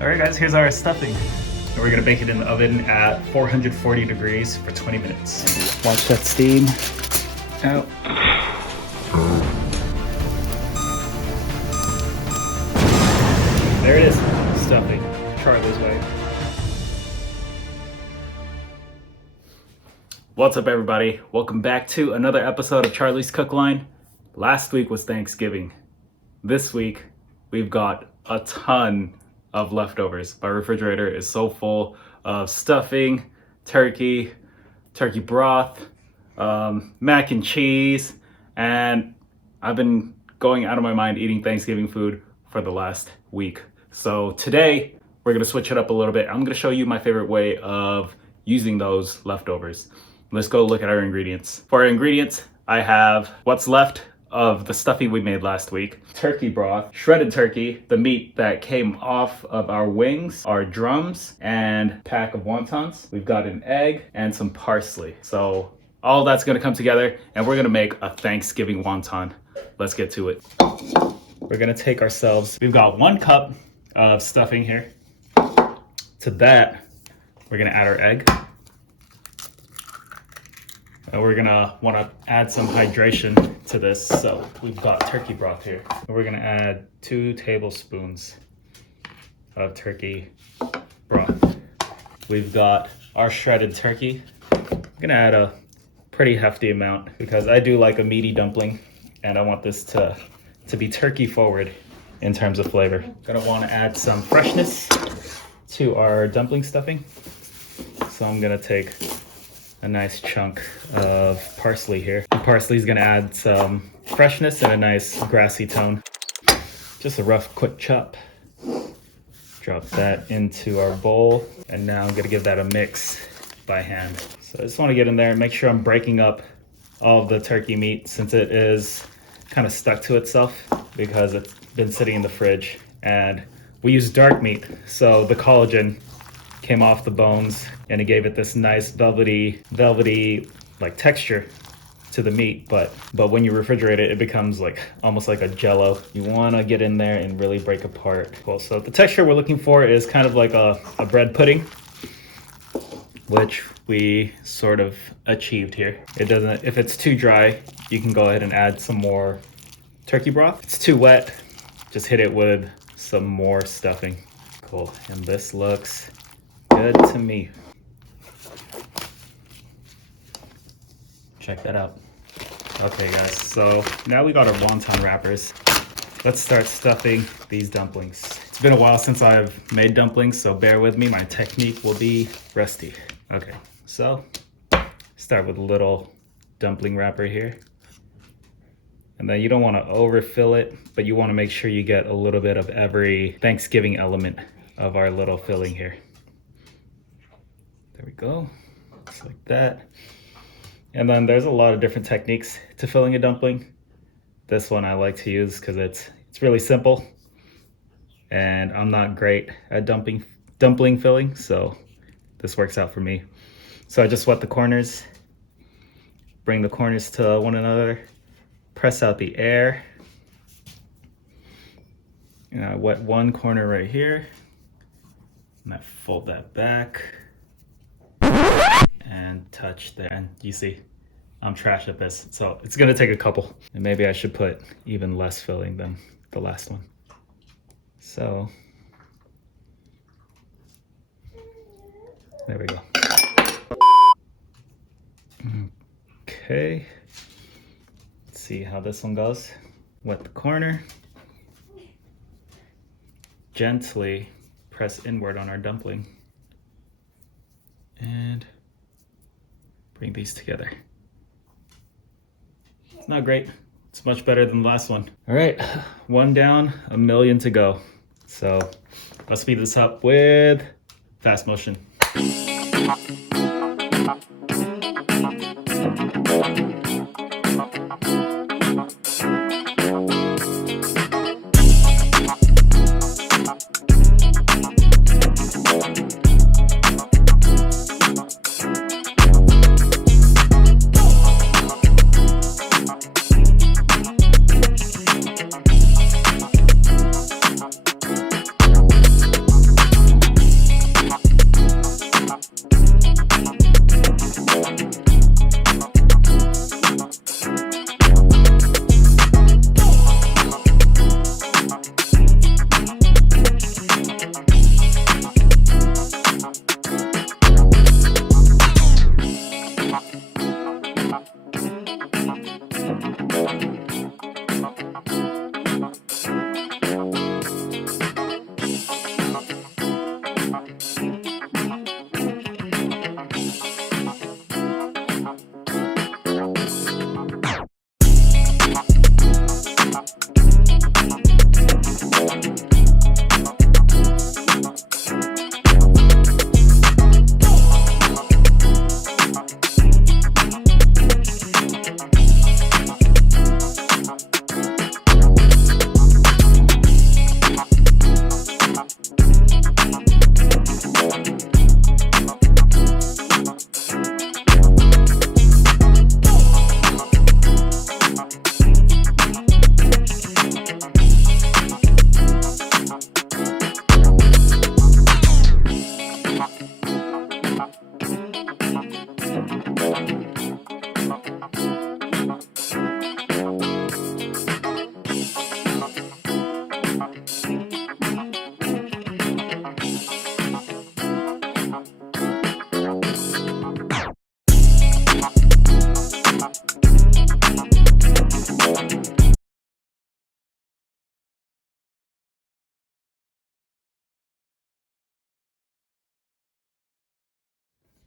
All right guys, here's our stuffing. And we're gonna bake it in the oven at 440 degrees for 20 minutes. Watch that steam out. There it is, stuffing, Charlie's way. What's up everybody? Welcome back to another episode of Charlie's Cook Line. Last week was Thanksgiving. This week, we've got a ton of leftovers. My refrigerator is so full of stuffing, turkey broth, mac and cheese, and I've been going out of my mind eating Thanksgiving food for the last week. So today, we're gonna switch it up a little bit. I'm gonna show you my favorite way of using those leftovers. Let's go look at our ingredients. For our ingredients, I have what's left of the stuffing we made last week, turkey broth, shredded turkey, the meat that came off of our wings, our drums, and a pack of wontons. We've got an egg and some parsley. So all that's gonna come together and we're gonna make a Thanksgiving wonton. Let's get to it. We're gonna take ourselves, we've got 1 cup of stuffing here. To that, we're gonna add our egg. And we're gonna wanna add some hydration to this. So we've got turkey broth here. And we're gonna add 2 tablespoons of turkey broth. We've got our shredded turkey. I'm gonna add a pretty hefty amount because I do like a meaty dumpling and I want this to be turkey forward in terms of flavor. Gonna wanna add some freshness to our dumpling stuffing. So I'm gonna take a nice chunk of parsley here. The parsley is gonna add some freshness and a nice grassy tone. Just a rough, quick chop. Drop that into our bowl. And now I'm gonna give that a mix by hand. So I just wanna get in there and make sure I'm breaking up all of the turkey meat since it is kind of stuck to itself because it's been sitting in the fridge. And we use dark meat, so the collagen came off the bones and it gave it this nice velvety like texture to the meat, but when you refrigerate it, it becomes like almost like a jello. You want to get in there and really break apart. Cool. So the texture we're looking for is kind of like a bread pudding, which we sort of achieved here. It doesn't, if it's too dry, you can go ahead and add some more turkey broth. If it's too wet, just hit it with some more stuffing. Cool. And this looks good to me. Check that out. Okay guys, so now we got our wonton wrappers. Let's start stuffing these dumplings. It's been a while since I've made dumplings, so bear with me, my technique will be rusty. Okay, so start with a little dumpling wrapper here. And then you don't want to overfill it, but you want to make sure you get a little bit of every Thanksgiving element of our little filling here. There we go, just like that. And then there's a lot of different techniques to filling a dumpling. This one I like to use because it's really simple. And I'm not great at dumpling filling, so this works out for me. So I just wet the corners, bring the corners to one another, press out the air. And I wet one corner right here, and I fold that back. And touch there, and you see I'm trash at this, so it's gonna take a couple, and maybe I should put even less filling than the last one. So there we go. Okay, let's see how this one goes. Wet the corner, gently press inward on our dumpling, and bring these together. It's not great. It's much better than the last one. All right, 1 down, 1,000,000 to go. So let's speed this up with fast motion.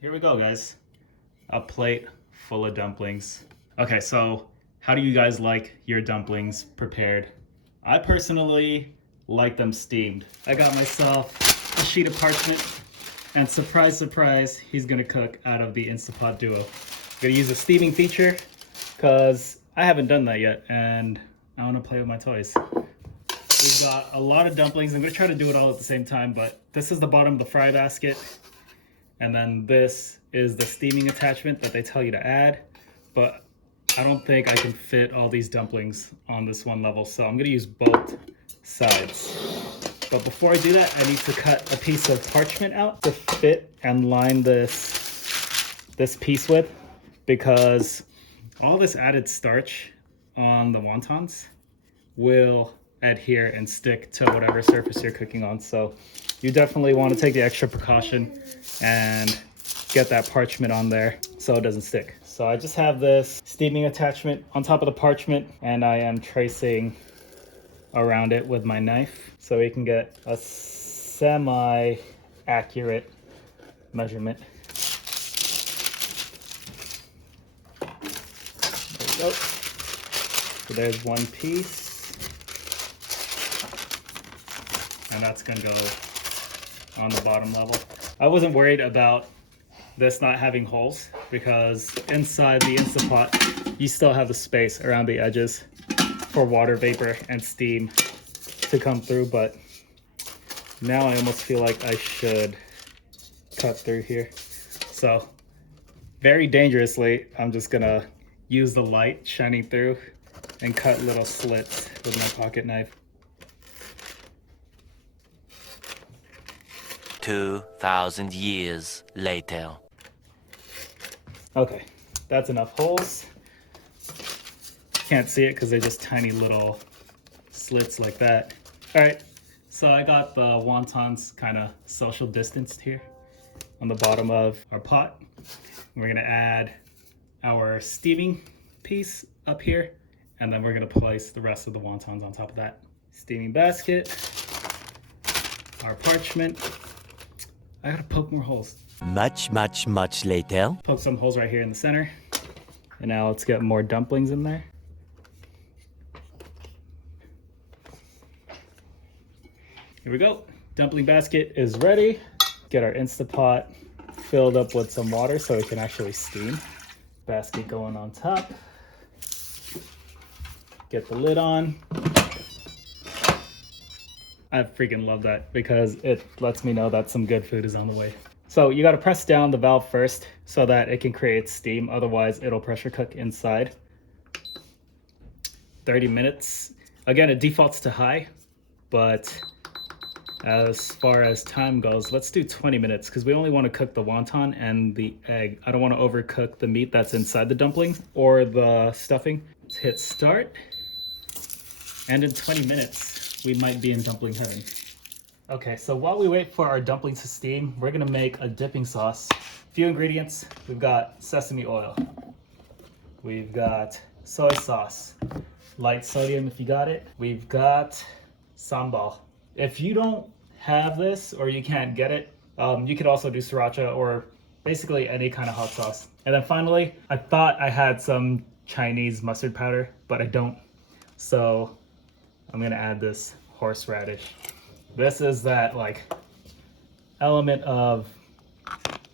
Here we go, guys. A plate full of dumplings. Okay, so how do you guys like your dumplings prepared? I personally like them steamed. I got myself a sheet of parchment, and surprise, surprise, he's gonna cook out of the Instapot Duo. I'm gonna use a steaming feature because I haven't done that yet, and I wanna play with my toys. We've got a lot of dumplings. I'm gonna try to do it all at the same time, but this is the bottom of the fry basket. And then this is the steaming attachment that they tell you to add. But I don't think I can fit all these dumplings on this one level, so I'm gonna use both sides. But before I do that, I need to cut a piece of parchment out to fit and line this piece with, because all this added starch on the wontons will adhere and stick to whatever surface you're cooking on. So you definitely want to take the extra precaution and get that parchment on there so it doesn't stick. So I just have this steaming attachment on top of the parchment, and I am tracing around it with my knife so we can get a semi-accurate measurement. There we go. So there's one piece, and that's gonna go on the bottom level. I wasn't worried about this not having holes because inside the Instapot you still have the space around the edges for water vapor and steam to come through, but now I almost feel like I should cut through here. So very dangerously, I'm just gonna use the light shining through and cut little slits with my pocket knife. 2,000 years later. Okay, that's enough holes. Can't see it because they're just tiny little slits like that. All right, so I got the wontons kind of social distanced here on the bottom of our pot. We're gonna add our steaming piece up here, and then we're gonna place the rest of the wontons on top of that. Steaming basket, our parchment. I gotta poke more holes. Much later. Poke some holes right here in the center. And now let's get more dumplings in there. Here we go. Dumpling basket is ready. Get our Instapot filled up with some water so it can actually steam. Basket going on top. Get the lid on. I freaking love that because it lets me know that some good food is on the way. So you got to press down the valve first so that it can create steam. Otherwise, it'll pressure cook inside. 30 minutes. Again, it defaults to high, but as far as time goes, let's do 20 minutes because we only want to cook the wonton and the egg. I don't want to overcook the meat that's inside the dumpling or the stuffing. Let's hit start. And in 20 minutes, we might be in dumpling heaven. Okay, so while we wait for our dumplings to steam, we're gonna make a dipping sauce. A few ingredients. We've got sesame oil. We've got soy sauce. Light sodium if you got it. We've got sambal. If you don't have this or you can't get it, you could also do sriracha or basically any kind of hot sauce. And then finally, I thought I had some Chinese mustard powder, but I don't. So I'm gonna add this horseradish. This is that like element of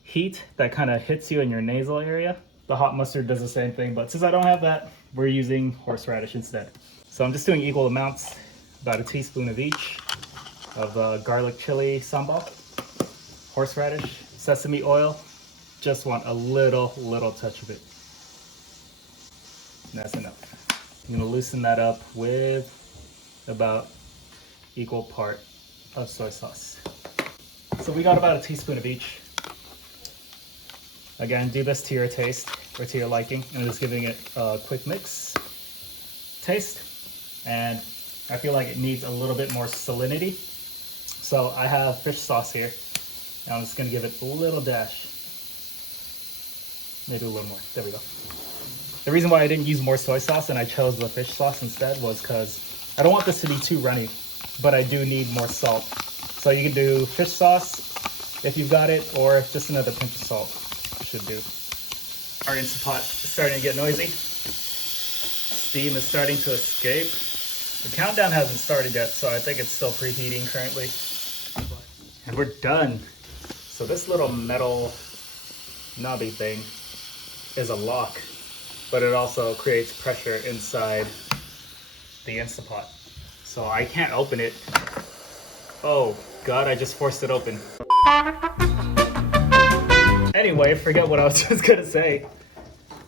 heat that kind of hits you in your nasal area. The hot mustard does the same thing, but since I don't have that, we're using horseradish instead. So I'm just doing equal amounts, about a teaspoon of each of garlic chili sambal, horseradish, sesame oil. Just want a little touch of it. And that's enough. I'm gonna loosen that up with about equal part of soy sauce. So we got about a teaspoon of each. Again, do this to your taste or to your liking. I'm just giving it a quick mix. Taste. And I feel like it needs a little bit more salinity. So I have fish sauce here. And I'm just gonna give it a little dash. Maybe a little more. There we go. The reason why I didn't use more soy sauce and I chose the fish sauce instead was because I don't want this to be too runny, but I do need more salt. So you can do fish sauce if you've got it, or just another pinch of salt. should do. Our Instant Pot is starting to get noisy. Steam is starting to escape. The countdown hasn't started yet, so I think it's still preheating currently. And we're done. So this little metal knobby thing is a lock, but it also creates pressure inside the Instant Pot. So I can't open it. Oh God, I just forced it open. Anyway, forget what I was just gonna say.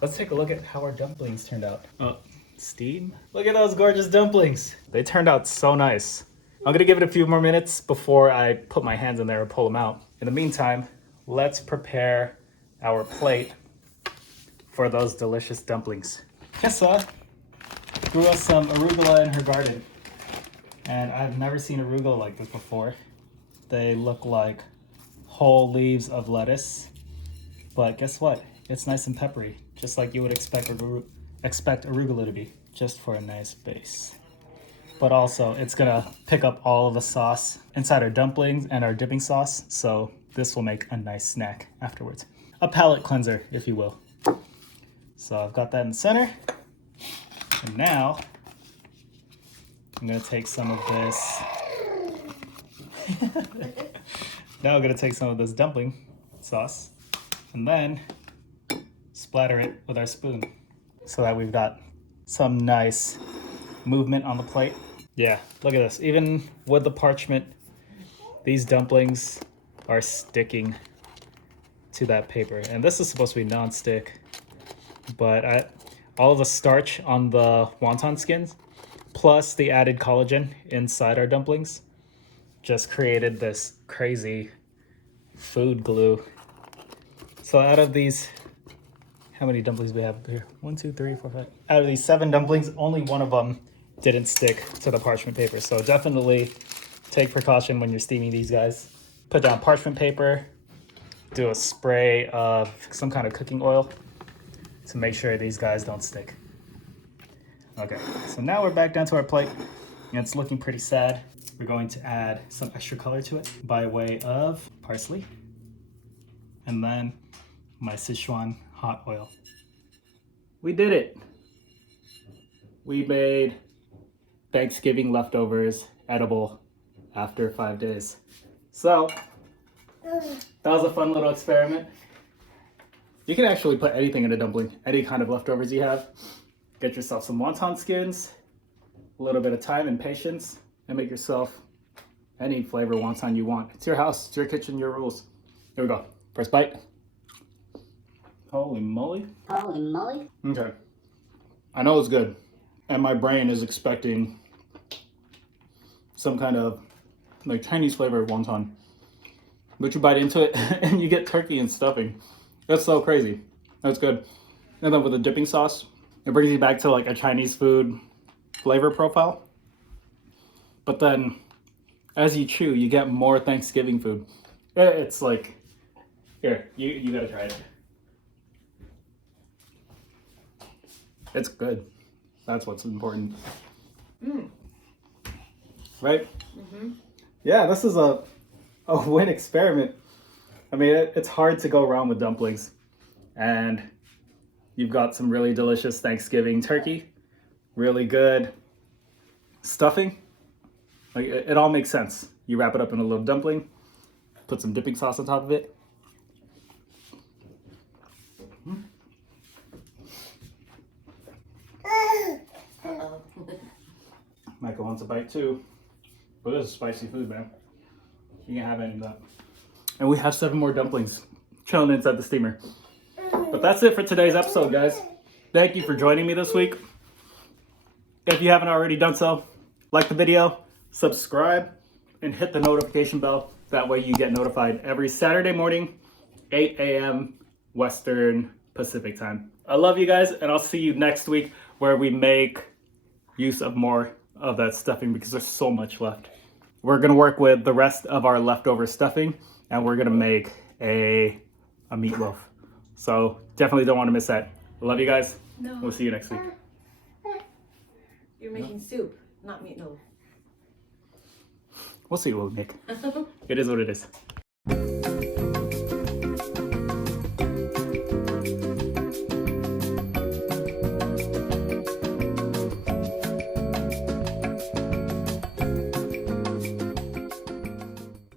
Let's take a look at how our dumplings turned out. Steam? Look at those gorgeous dumplings. They turned out so nice. I'm gonna give it a few more minutes before I put my hands in there and pull them out. In the meantime, let's prepare our plate for those delicious dumplings. Kissa grew us some arugula in her garden. And I've never seen arugula like this before. They look like whole leaves of lettuce. But guess what? It's nice and peppery, just like you would expect arugula to be, just for a nice base. But also, it's gonna pick up all of the sauce inside our dumplings and our dipping sauce, so this will make a nice snack afterwards. A palate cleanser, if you will. So I've got that in the center. And now, I'm gonna take some of this. Now I'm gonna take some of this dumpling sauce and then splatter it with our spoon so that we've got some nice movement on the plate. Yeah, look at this. Even with the parchment, these dumplings are sticking to that paper. And this is supposed to be non-stick, but all of the starch on the wonton skins plus the added collagen inside our dumplings just created this crazy food glue. So out of these, how many dumplings do we have here? 1, 2, 3, 4, 5. Out of these 7 dumplings, only one of them didn't stick to the parchment paper. So definitely take precaution when you're steaming these guys. Put down parchment paper, do a spray of some kind of cooking oil to make sure these guys don't stick. Okay, so now we're back down to our plate, and it's looking pretty sad. We're going to add some extra color to it by way of parsley, and then my Sichuan hot oil. We did it! We made Thanksgiving leftovers edible after 5 days. So, that was a fun little experiment. You can actually put anything in a dumpling, any kind of leftovers you have. Get yourself some wonton skins, a little bit of time and patience, and make yourself any flavor wonton you want. It's your house, it's your kitchen, your rules. Here we go. First bite. Holy moly. Holy moly. Okay. I know it's good, and my brain is expecting some kind of like Chinese flavor of wonton. But you bite into it and you get turkey and stuffing. That's so crazy. That's good. And then with the dipping sauce, it brings you back to like a Chinese food flavor profile. But then as you chew, you get more Thanksgiving food. It's like, here, you gotta try it. It's good. That's what's important. Right? Mm-hmm. Yeah, this is a win experiment. I mean, it's hard to go wrong with dumplings. And you've got some really delicious Thanksgiving turkey, really good stuffing. Like it all makes sense. You wrap it up in a little dumpling, put some dipping sauce on top of it. Michael wants a bite too. But this is spicy food, man. You can't have any of that. And we have 7 more dumplings chilling inside the steamer. But that's it for today's episode, guys. Thank you for joining me this week. If you haven't already done so, like the video, subscribe, and hit the notification bell. That way you get notified every Saturday morning, 8 a.m. Western Pacific time. I love you guys, and I'll see you next week where we make use of more of that stuffing because there's so much left. We're gonna work with the rest of our leftover stuffing, and we're gonna make a meatloaf. So definitely don't want to miss that. Love you guys. No. We'll see you next week. You're making soup, not meatloaf. We'll see what we make. It is what it is.